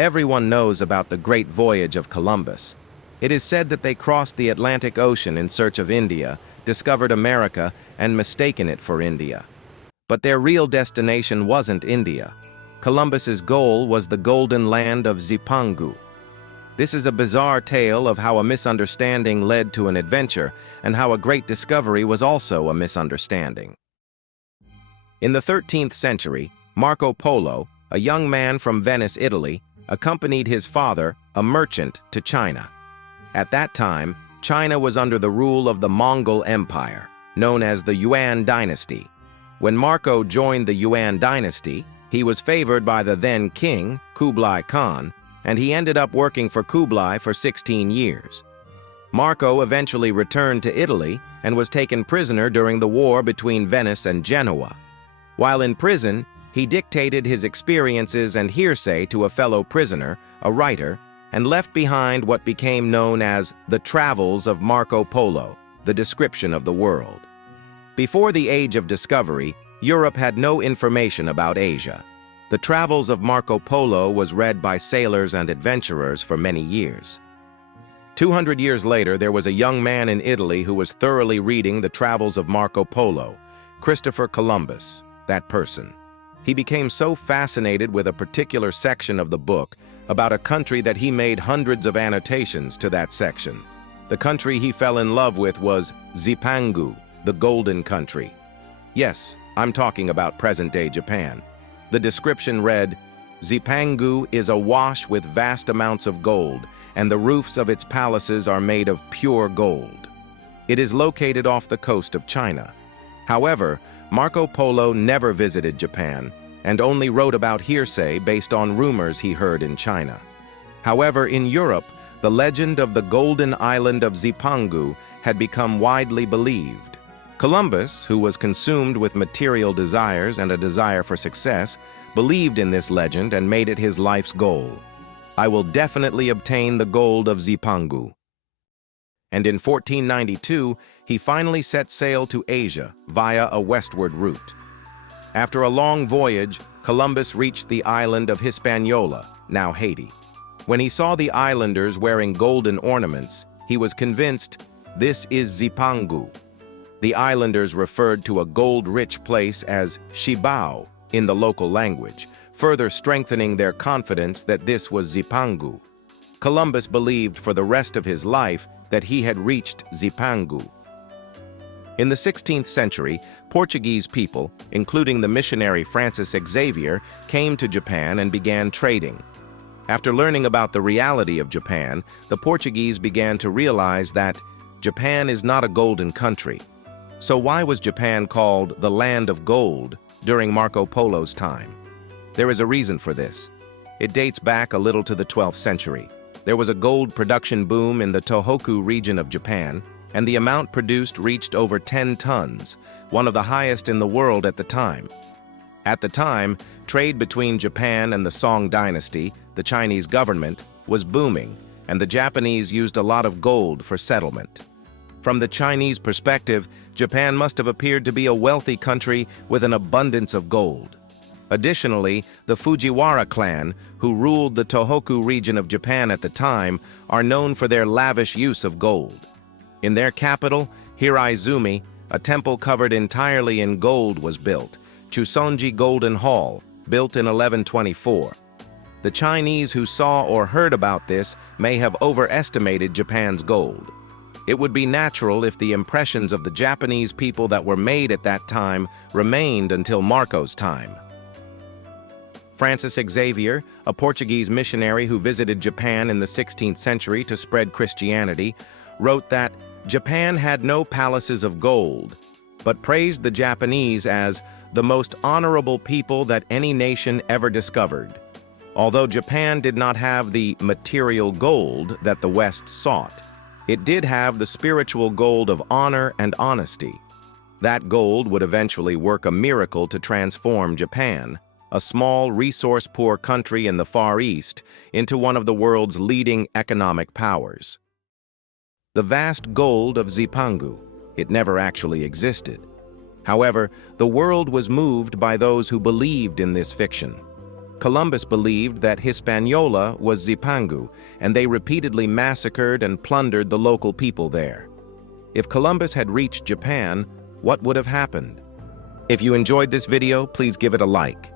Everyone knows about the great voyage of Columbus. It is said that they crossed the Atlantic Ocean in search of India, discovered America, and mistaken it for India. But their real destination wasn't India. Columbus's goal was the golden land of Zipangu. This is a bizarre tale of how a misunderstanding led to an adventure and how a great discovery was also a misunderstanding. In the 13th century, Marco Polo, a young man from Venice, Italy, accompanied his father, a merchant, to China. At that time, China was under the rule of the Mongol Empire, known as the Yuan dynasty. When Marco joined the Yuan dynasty, he was favored by the then king, Kublai Khan, and he ended up working for Kublai for 16 years. Marco eventually returned to Italy and was taken prisoner during the war between Venice and Genoa. While in prison, he dictated his experiences and hearsay to a fellow prisoner, a writer, and left behind what became known as the Travels of Marco Polo, the description of the world. Before the Age of Discovery, Europe had no information about Asia. The Travels of Marco Polo was read by sailors and adventurers for many years. 200 years later, there was a young man in Italy who was thoroughly reading the Travels of Marco Polo, Christopher Columbus, that person. He became so fascinated with a particular section of the book about a country that he made hundreds of annotations to that section. The country he fell in love with was Zipangu, the Golden Country. Yes, I'm talking about present-day Japan. The description read, "Zipangu is awash with vast amounts of gold, and the roofs of its palaces are made of pure gold. It is located off the coast of China." However, Marco Polo never visited Japan and only wrote about hearsay based on rumors he heard in China. However, in Europe, the legend of the Golden Island of Zipangu had become widely believed. Columbus, who was consumed with material desires and a desire for success, believed in this legend and made it his life's goal. "I will definitely obtain the gold of Zipangu." And in 1492, he finally set sail to Asia via a westward route. After a long voyage, Columbus reached the island of Hispaniola, now Haiti. When he saw the islanders wearing golden ornaments, he was convinced, this is Zipangu. The islanders referred to a gold-rich place as Shibao in the local language, further strengthening their confidence that this was Zipangu. Columbus believed for the rest of his life that he had reached Zipangu. In the 16th century, Portuguese people, including the missionary Francis Xavier, came to Japan and began trading. After learning about the reality of Japan, the Portuguese began to realize that Japan is not a golden country. So why was Japan called the Land of Gold during Marco Polo's time? There is a reason for this. It dates back a little to the 12th century. There was a gold production boom in the Tohoku region of Japan, and the amount produced reached over 10 tons, one of the highest in the world at the time. At the time, trade between Japan and the Song dynasty, the Chinese government, was booming, and the Japanese used a lot of gold for settlement. From the Chinese perspective, Japan must have appeared to be a wealthy country with an abundance of gold. Additionally, the Fujiwara clan, who ruled the Tohoku region of Japan at the time, are known for their lavish use of gold. In their capital, Hiraizumi, a temple covered entirely in gold was built, Chusonji Golden Hall, built in 1124. The Chinese who saw or heard about this may have overestimated Japan's gold. It would be natural if the impressions of the Japanese people that were made at that time remained until Marco's time. Francis Xavier, a Portuguese missionary who visited Japan in the 16th century to spread Christianity, wrote that Japan had no palaces of gold, but praised the Japanese as the most honorable people that any nation ever discovered. Although Japan did not have the material gold that the West sought, it did have the spiritual gold of honor and honesty. That gold would eventually work a miracle to transform Japan, a small, resource-poor country in the Far East, into one of the world's leading economic powers. The vast gold of Zipangu, it never actually existed. However, the world was moved by those who believed in this fiction. Columbus believed that Hispaniola was Zipangu, and they repeatedly massacred and plundered the local people there. If Columbus had reached Japan, what would have happened? If you enjoyed this video, please give it a like.